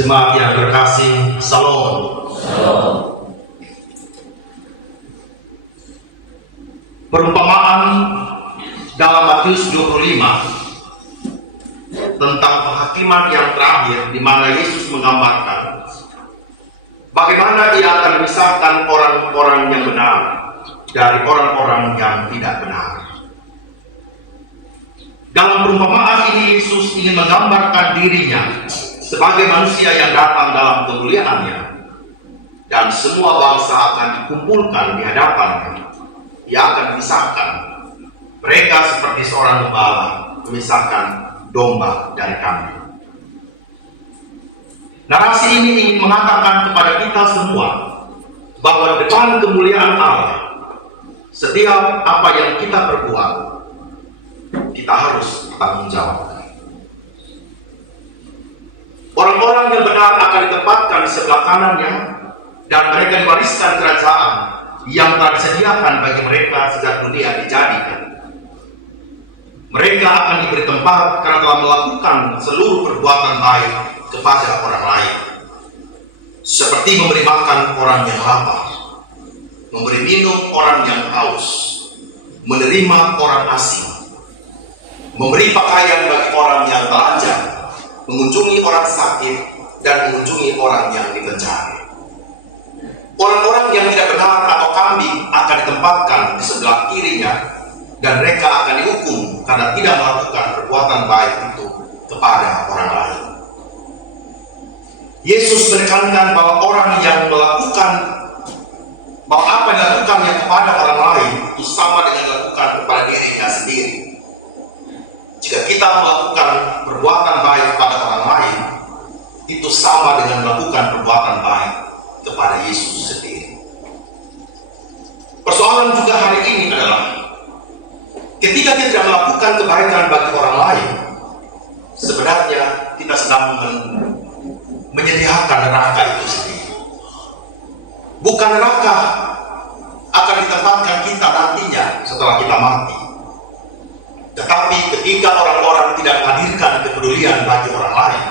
Jemaat yang terkasih, Salam. Perumpamaan dalam Matius 25 tentang penghakiman yang terakhir, di mana Yesus menggambarkan bagaimana Ia akan memisahkan orang-orang yang benar dari orang-orang yang tidak benar. Dalam perumpamaan ini Yesus ingin menggambarkan dirinya sebagai manusia yang datang dalam kemuliaannya, dan semua bangsa akan dikumpulkan di hadapannya. Ia akan memisahkan mereka seperti seorang gembala memisahkan domba dari kambing. Narasi ini ingin mengatakan kepada kita semua bahwa di depan kemuliaan Allah, setiap apa yang kita perbuat, kita harus bertanggung jawab. Orang-orang yang benar akan ditempatkan di sebelah kanannya, dan mereka diwariskan kerajaan yang telah disediakan bagi mereka sejak dunia dijadikan. Mereka akan diberi tempat karena telah melakukan seluruh perbuatan baik kepada orang lain, seperti memberi makan orang yang lapar, memberi minum orang yang haus, menerima orang asing, memberi pakaian bagi orang yang telanjang, mengunjungi orang sakit, dan mengunjungi orang yang dipenjara. Orang-orang yang tidak benar atau kambing akan ditempatkan di sebelah kirinya, dan mereka akan dihukum karena tidak melakukan perbuatan baik itu kepada orang lain. Yesus menekankan bahwa orang yang melakukan bahwa apa yang dilakukannya kepada orang lain itu sama dengan dilakukan kepada dirinya sendiri. Jika kita melakukan perbuatan baik kepada orang lain, itu sama dengan melakukan perbuatan baik kepada Yesus sendiri. Persoalan juga hari ini adalah ketika kita tidak melakukan kebaikan bagi orang lain, sebenarnya kita sedang menyediakan neraka itu sendiri. Bukan neraka akan ditempatkan kita nantinya setelah kita mati, tetapi ketika orang-orang tidak menghadirkan kepedulian bagi orang lain,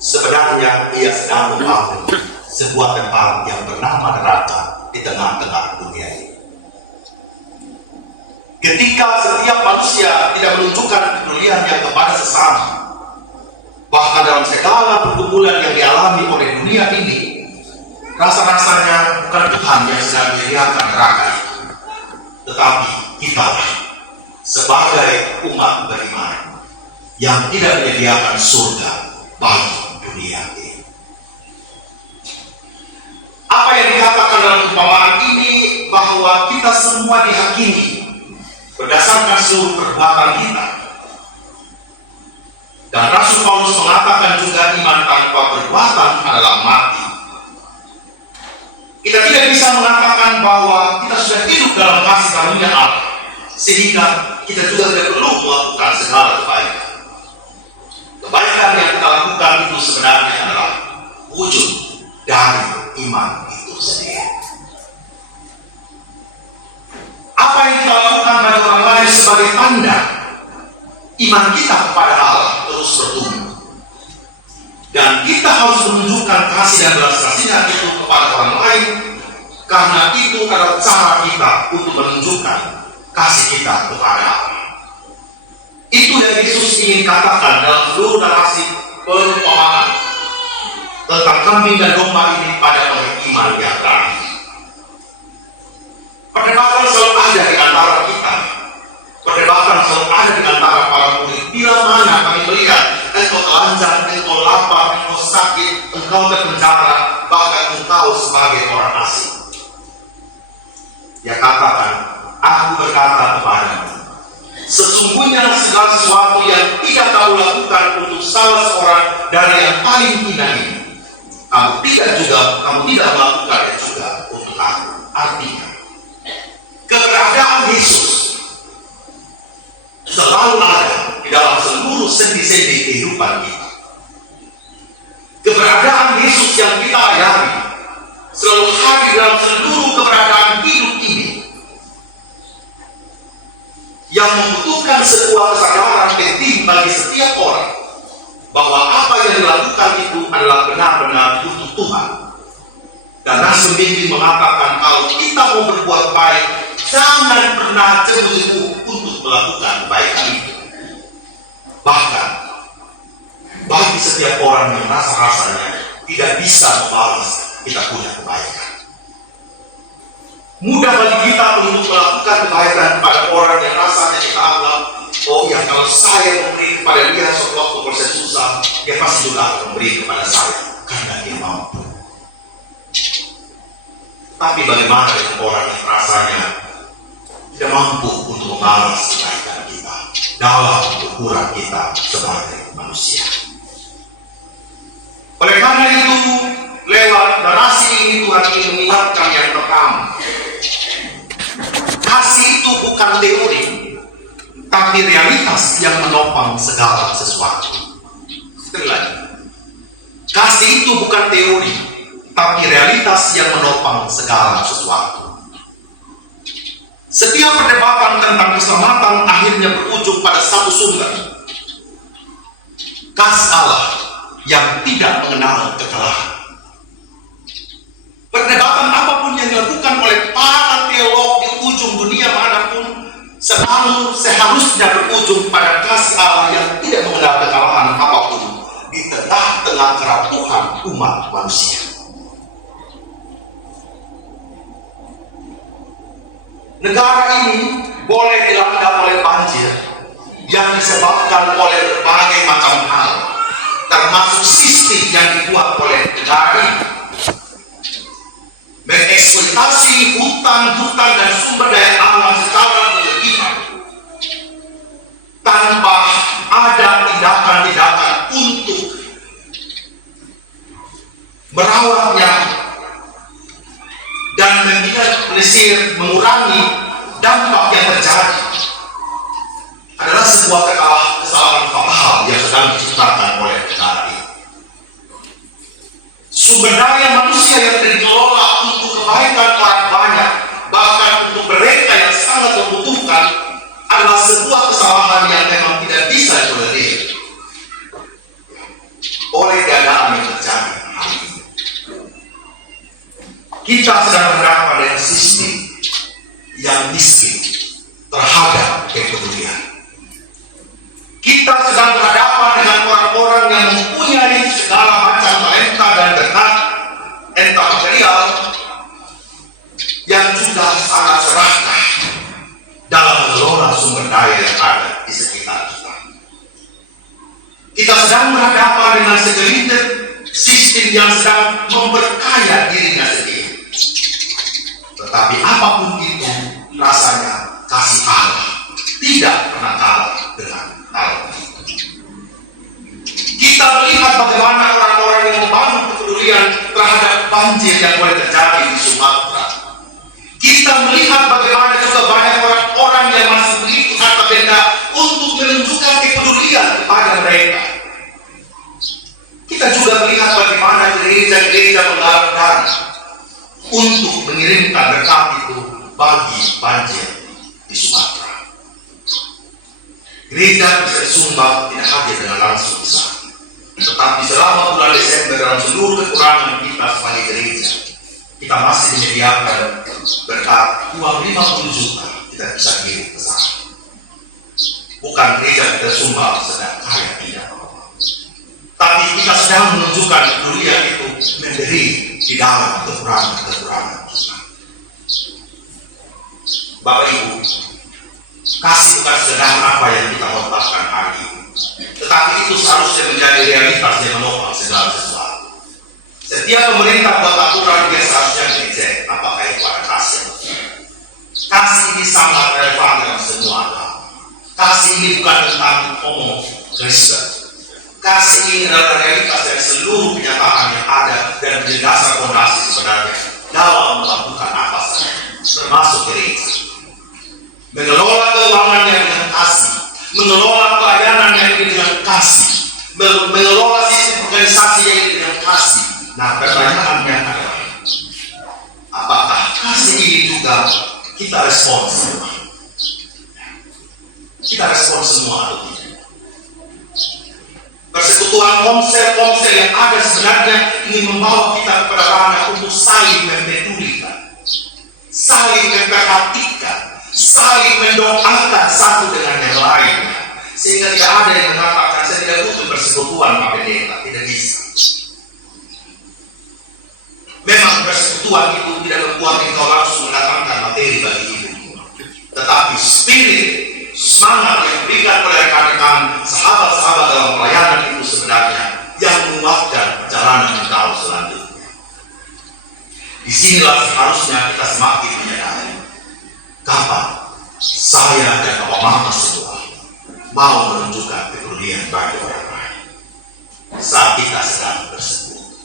sebenarnya ia sedang membangun sebuah tempat yang bernama neraka di tengah-tengah dunia ini. Ketika setiap manusia tidak menunjukkan kepeduliannya kepada sesama, bahkan dalam segala pergumulan yang dialami oleh dunia ini, rasa-rasanya bukan Tuhan yang sedang menyediakan neraka itu, tetapi kita sebagai umat beriman yang tidak menyediakan surga bagi dunia ini. Apa yang dikatakan dalam perumpamaan ini, bahwa kita semua dihakimi berdasarkan seluruh perbuatan kita. Dan Rasul Paulus mengatakan juga iman tanpa perbuatan adalah mati. Kita tidak bisa mengatakan bahwa kita sudah hidup dalam kasih karunia Allah, sehingga kita juga tidak perlu melakukan segala kebaikan. Kebaikan yang kita lakukan itu sebenarnya adalah wujud dari iman itu sendiri. Apa yang kita lakukan pada orang lain sebagai tanda iman kita kepada Allah terus bertumbuh, dan kita harus menunjukkan kasih dan belas kasihan itu kepada orang lain, karena itu adalah cara kita untuk menunjukkan kasih kita kepada Allah. Itu yang Yesus ingin katakan dalam seluruh narasi perumpamaan tentang kambing dan domba ini pada orang iman yang terakhir. Perdebatan selalu ada di antara kita. Perdebatan selalu ada di antara para murid. Bila mana kami melihat engkau telanjang, engkau lapar, engkau sakit, engkau terpenjara, bahkan engkau sebagai orang asing. Dia katakan, aku berkata kepadamu, sesungguhnya segala sesuatu yang tidak kamu lakukan untuk salah seorang dari yang paling hina ini, kamu tidak melakukannya juga untuk aku. Artinya, keberadaan Yesus selalu ada di dalam seluruh sendi-sendi kehidupan kita. Keberadaan Yesus yang kita layani selalu hadir dalam seluruh keberadaan hidup ini, yang membutuhkan sebuah kesadaran penting bagi setiap orang bahwa apa yang yang dilakukan itu adalah benar-benar untuk Tuhan. Dan Rasul Bimbing mengatakan kalau kita mau berbuat baik, jangan pernah jemu-jemu untuk melakukan kebaikan itu. Bahkan bagi setiap orang yang rasa-rasanya tidak bisa membalas kita punya kebaikan, mudah bagi kita untuk melakukan kebaikan pada orang yang rasanya kita anggap, oh ya, kalau saya memberi kepada dia suatu waktu proses susah, dia pasti juga akan memberi kepada saya karena dia mampu. Tapi bagaimana dengan orang yang rasanya tidak mampu untuk membalas kebaikan kita dalam ukuran kita sebagai manusia? Oleh karena itu, lewat narasi ini Tuhan ingin mengingatkan yang pertama, kasih itu bukan teori, tapi realitas yang menopang segala sesuatu. Sekali lagi, kasih itu bukan teori, tapi realitas yang menopang segala sesuatu. Setiap perdebatan tentang keselamatan akhirnya berujung pada satu sumber, kasih Allah yang tidak mengenal kekalahan. Perdebatan apapun yang dilakukan oleh para teolog di ujung dunia manapun selalu seharusnya berujung pada kasih Allah yang tidak mengenal kekalahan apapun di tengah-tengah keratuhan umat manusia. Negara ini boleh dilanda oleh banjir yang disebabkan oleh berbagai macam hal, termasuk sistem yang dibuat oleh negara ini, mengeksploitasi hutan-hutan dan sumber daya alam secara berlebihan tanpa ada tindakan-tindakan untuk merawatnya dan meminimalisir, mengurangi dampak yang terjadi, adalah sebuah kesalahan fatal yang sedang diciptakan oleh negara ini. Sumber daya manusia yang tidak dikelola untuk kebaikan orang banyak, bahkan untuk mereka yang sangat membutuhkan, adalah sebuah kesalahan yang memang tidak bisa ditolerir oleh keadaan yang terjadi hari ini. Kita sedang berhadapan dengan sistem yang miskin terhadap kepedulian. Kita sedang berhadapan dengan orang-orang yang mempunyai segala macam talenta dan bakat, entah material, yang sudah sangat serakah dalam mengelola sumber daya yang ada di sekitar kita. Kita sedang berhadapan dengan segelintir sistem yang sedang memperkaya dirinya sendiri. Tetapi apapun itu, rasanya kasih Allah tidak pernah kalah dengan hal itu. Kita melihat bagaimana orang-orang yang membangun kepedulian terhadap banjir yang mulai terjadi di Sumatera. Kita melihat bagaimana juga banyak orang-orang yang masih begitu harta benda untuk menunjukkan kepedulian kepada mereka. Kita juga melihat bagaimana gereja-gereja menggalang dana untuk mengirimkan berkat itu bagi banjir di Sumatera. Gereja bisa disumbang tidak hadir dengan langsung besar, tetapi selama bulan Desember dalam seluruh kekurangan kita sebagai gereja, kita masih menyediakan berkat uang 50 juta kita bisa kirim ke sana. Bukan gereja kita sumbang sedang kaya tidak, tapi kita sedang menunjukkan dunia itu memberi di dalam kekurangan-kekurangan kita. Bapak Ibu, kasih bukan sedang apa yang kita khotbahkan hari ini, tetapi itu seharusnya menjadi realitas yang menopang segala sesuatu. Setiap pemerintah buat aturan dia seharusnya dicek apakah itu ada kasih. Kasih ini sangat relevan dalam semua agama. Kasih ini bukan tentang omong Kristen. Kasih ini adalah realitas dari seluruh kenyataan yang ada dan menjadi dasar fondasi sebenarnya dalam melakukan apa saja, termasuk gereja. Mengelola keuangannya dengan kasih, mengelola pelayanannya dengan kasih, mengelola sistem organisasi yang dengan kasih. Nah, pertanyaannya adalah, apakah kasih ini juga kita respons semua? Kita respons semua atau tidak? Persekutuan persekutuan konsel-konsel yang ada sebenarnya ingin membawa kita kepada ranah untuk saling mempedulikan, saling memperhatikan, saling mendoakan satu dengan yang lain, sehingga tidak ada yang mengatakan saya tidak butuh persekutuan Pak Pendeta. Tidak bisa. Memang persekutuan itu tidak membuat engkau langsung mendatangkan materi bagi hidup, tetapi spirit, semangat yang diberikan oleh rekan-rekan sahabat-sahabat dalam pelayanan itu sebenarnya yang menguatkan perjalanan engkau selanjutnya. Disinilah seharusnya kita semakin menyadari kapan saya dan Bapak Mama semua mau menunjukkan kepedulian bagi orang lain. Saat kita sedang bersekutu,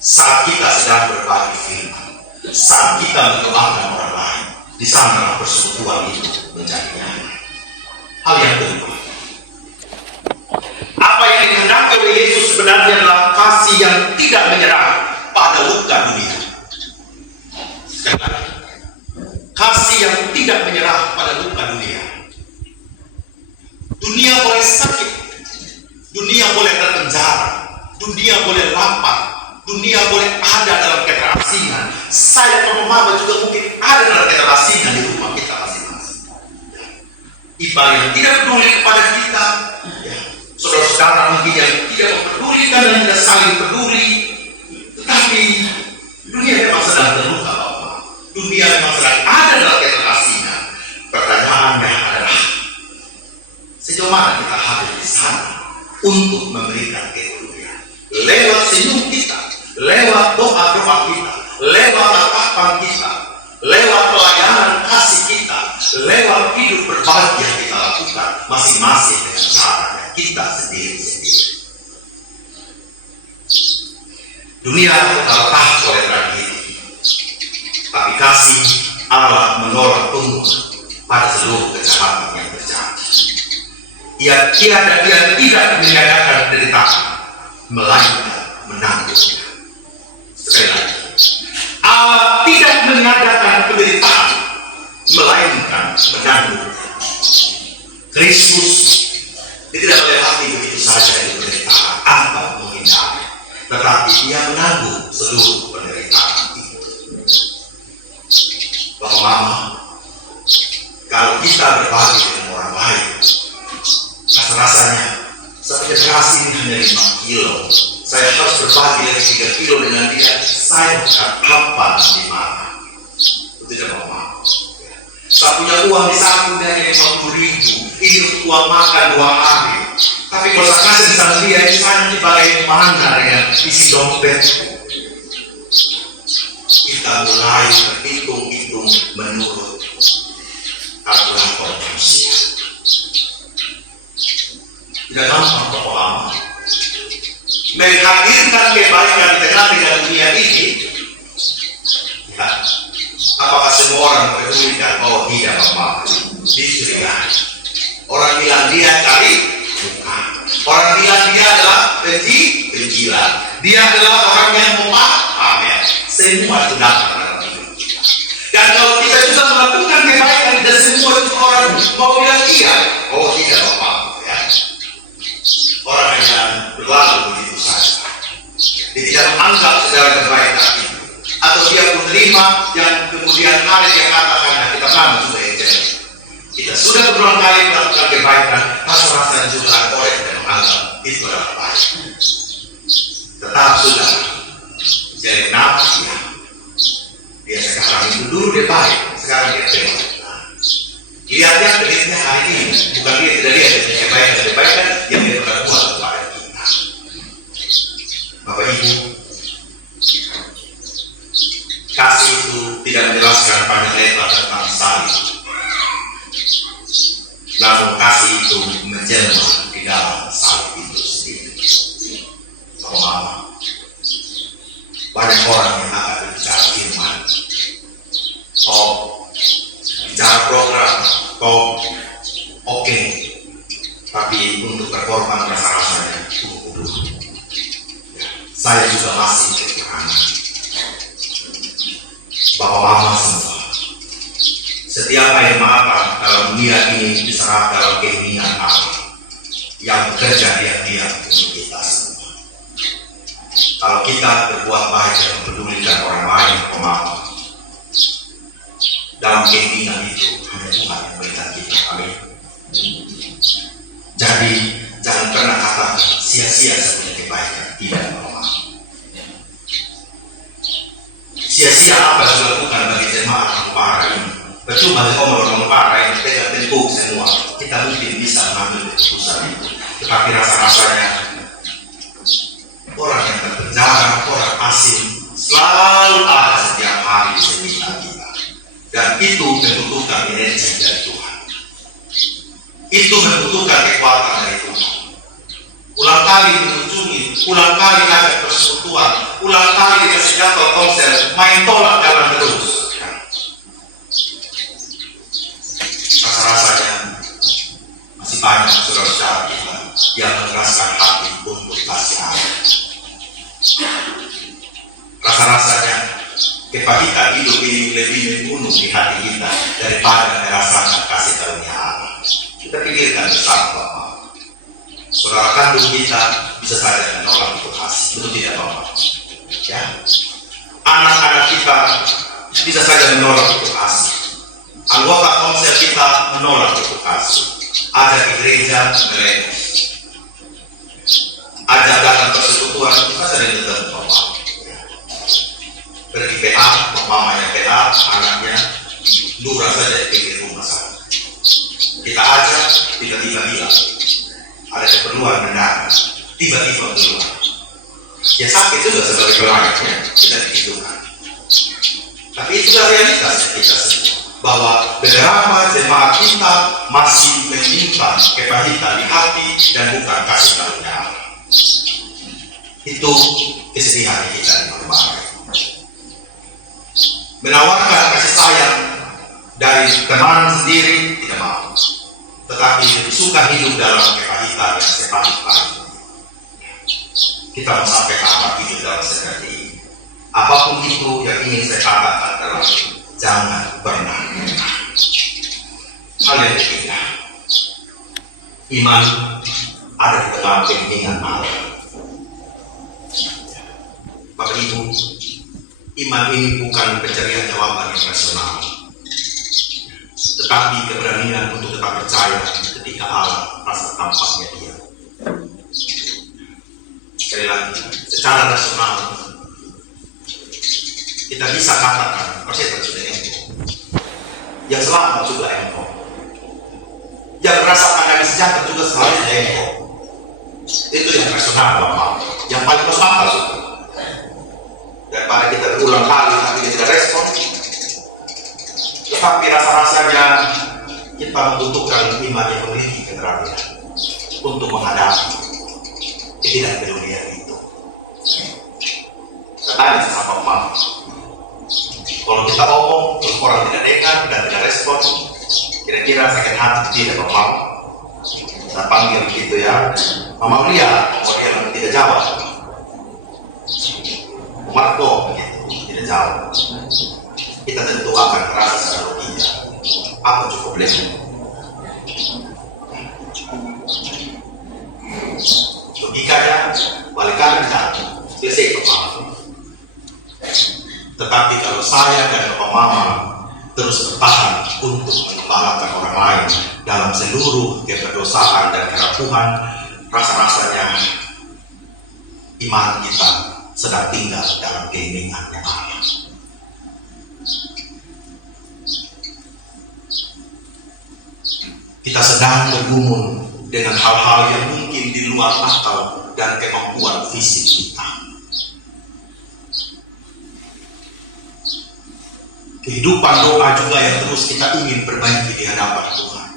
saat kita sedang berbagi firman, saat kita mendoakan orang lain, di sana persekutuan itu menjadi nyata. Hal yang kedua, apa yang dikehendaki oleh Yesus sebenarnya adalah kasih yang tidak menyerah pada luka dunia. Sekali lagi, kasih yang tidak menyerah pada luka dunia. Dunia boleh sakit, dunia boleh terpenjara, dunia boleh lapar, dunia boleh ada dalam keterasingan. Saya dan Mama juga mungkin ada dalam keterasingan di rumah kita masing-masing. Ibadah yang tidak peduli kepada kita, ya, saudara-saudara mungkin yang tidak mempedulikan dan tidak saling peduli, tetapi dunia memang sedang terluka, Bapak. Dunia memang sedang ada dalam keterasingan. Pertanyaannya adalah sejauh mana kita hadir di sana untuk memberikan kepedulian lewat senyum kita, lewat doa-doa kita, lewat tatapan kita, lewat pelayanan kasih kita, lewat hidup berbagi yang kita lakukan masing-masing dengan cara kita sendiri-sendiri. Dunia terletak oleh tragedi, tapi kasih Allah menolak tunduk pada seluruh kejahatan yang terjadi. Dia tidak menyediakan penderitaan, melainkan menanggungnya. Sekali lagi, Allah tidak menyediakan penderitaan, melainkan menanggungnya. Kristus tidak melewati begitu saja itu penderitaan atau menghindari, tetapi Dia menanggung seluruh penderitaan itu. Bapak Mama, kalau kita berbagi dengan orang lain, rasanya saya punya beras ini hanya 5 kilo, saya harus berbagi lagi 3 kilo dengan dia, saya bukan apa di mana. Itu tidak mau. Saya punya uang di saku hanya 50.000, ini untuk uang makan 2 hari. Tapi kalau saya kasih sama dia, saya nanti bagaimana dengan isi dompetku? Kita mulai berhitung-hitung menurut kalkulator manusia. Tidak gampang Bapak Mama menghadirkan kebaikan di tengah dunia ini. Ya, apakah semua orang pedulikan? Oh tidak Bapak Mama, dicurigai. Orang bilang dia cari bukan. Orang bilang dia adalah penjilat. Dia adalah orang yang pamer. Semua itu datang dalam hidup kita. Dan kalau kita juga melakukan kebaikan dan semua itu orang mau bilang iya. Oh tidak Bapak. Orang yang berlalu begitu saja. Dia tidak menganggap secara kebaikan itu. Atau dia menerima yang kemudian hari yang katakan kita mana juga yang jadi. Kita sudah berulang kali melakukan kebaikan, rasa-rasa juga ada orang yang tidak menganggap itu adalah baik. Tetap sudah jadi nafas ya. Dia sekarang itu dulu dia baik, sekarang dia tidak. Lihatnya begitu hari ini, bukan dia tidak lihat kebaikan yang dia perbuat kepada kita. Bapak Ibu, kasih itu tidak menjelaskan panjang lebar tentang salib, namun kasih itu menjelma di dalam salib itu sendiri. Bapak Mama, banyak orang yang akan berbicara firman, bicara program, oke. Tapi untuk performa rasa-rasanya cukup. Saya juga masih kekurangan. Bapak Mama semua, setiap air mata dalam dunia ini diserap dalam keinginan Allah yang bekerja diam-diam untuk kita semua. dalam keinginan itu hanya Tuhan yang berikan kita. Amin. Jadi jangan pernah katakan sia-sia saya punya kebaikan. Tidak, Bapak. Sia-sia apa yang dilakukan bagi jemaat Ampara ini? Percuma orang Ampara yang pegang tempuk semua. Kita mungkin bisa mengambil keputusan itu. Tetapi rasa-rasanya orang yang terpenjara, orang asing selalu ada setiap hari di sekitar kita. Dan itu membutuhkan energi dari Tuhan. Itu membutuhkan kekuatan dari Tuhan. Ulang kali mengunjungi, ulang kali ada persekutuan, ulang kali dikasih jadwal konser, main tolak jalan terus. Rasa-rasanya masih banyak saudara-saudara kita yang mengeraskan hati untuk kasih Allah. Rasa-rasanya kepahitan hidup ini lebih membunuh di hati kita daripada merasakan kasih karunia Allah. Kita pikirkan bersama, Bapak. Saudara kandung kita bisa saja menolak itu kasih, betul tidak, Bapak? Ya. Anak-anak kita bisa saja menolak itu kasih. Anggota komsel kita menolak itu kasih. Ada di gereja mereka. Ada datang persekutuan, kita sering tetap, Bapak. Pergi PA, mamanya PA, anaknya lurah saja di pinggir rumah sana. Kita ajak, tiba-tiba hilang. Ada keperluan mendadak, tiba-tiba keluar. Ya sakit juga sebagai pelayannya, kita dihitungkan. Tapi itulah realitas kita semua, bahwa beberapa jemaat kita masih menyimpan kepahitan di hati dan bukan kasih karunia Allah. Itu kesedihan kita di Ampara. Menawarkan kasih sayang dari teman sendiri tidak mau, tetapi lebih suka hidup dalam kepahitan yang sepahit-pahit. Kita mau sampai kapan hidup dalam seperti ini? Apapun itu yang ingin saya katakan adalah jangan pernah menyerah. Hal yang ketiga, iman ada di dalam keinginan Allah. Bapak Ibu, iman ini bukan pencarian jawaban yang rasional, tetapi keberanian untuk tetap percaya ketika Allah rasa tampaknya dia. Sekali lagi, secara rasional kita bisa katakan persetan sudah engkau, yang selamat juga engkau, yang merasakan damai sejahtera juga selalu engkau. Itu yang rasional, Bapak, yang paling masuk akal sudah. Daripada kita berulang kali tapi kita tidak respon, tetapi rasa-rasanya kita membutuhkan iman yang memiliki keberanian untuk menghadapi ketidakpedulian itu. Saya tanya sama Pak, kalau kita omong terus orang tidak dengar dan tidak respon, kira-kira sakit hati tidak, Bapak? Saya panggil begitu ya, Mama lihat, kalau dia tidak jawab, Marco begitu, tidak jawab, kita tentu akan merasa secara logika, aku cukup lebih. Logikanya balik kanan jatuh, selesai Bapak. Tetapi kalau saya dan Bapak Mama terus bertahan untuk mengembalakan orang lain dalam seluruh keberdosaan dan kerapuhan, rasa-rasanya iman kita sedang tinggal dalam keinginannya Allah. Kita sedang bergumul dengan hal-hal yang mungkin di luar akal dan kemampuan fisik kita. Kehidupan doa juga yang terus kita ingin perbaiki di hadapan Tuhan.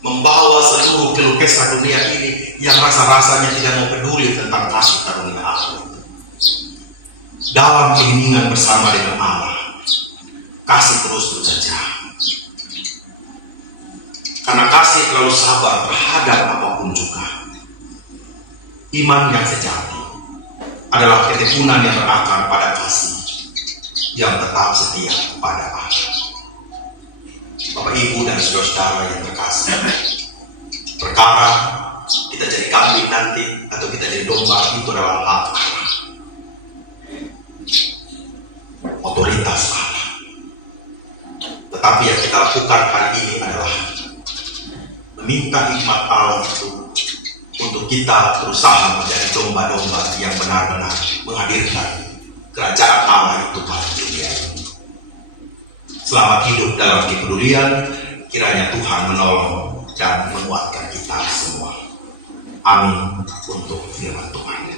Membawa seluruh keluh kesah dunia ini yang rasa-rasanya tidak mau peduli tentang kasih karunia Allah. Dalam keinginan bersama dengan Allah, kasih terus bekerja. Karena kasih terlalu sabar terhadap apapun juga. Iman yang sejati adalah ketekunan yang berakar pada kasih yang tetap setia kepada Allah. Bapak, Ibu, dan saudara-saudara yang terkasih, perkara kita jadi kambing nanti atau kita jadi domba itu adalah hak Allah. Otoritas Allah. Tapi yang kita lakukan hari ini adalah meminta hikmat Allah itu untuk kita berusaha menjadi domba-domba yang benar-benar menghadirkan kerajaan Allah itu pada dunia. Selamat hidup dalam kepedulian, kiranya Tuhan menolong dan menguatkan kita semua. Amin untuk firman Tuhan.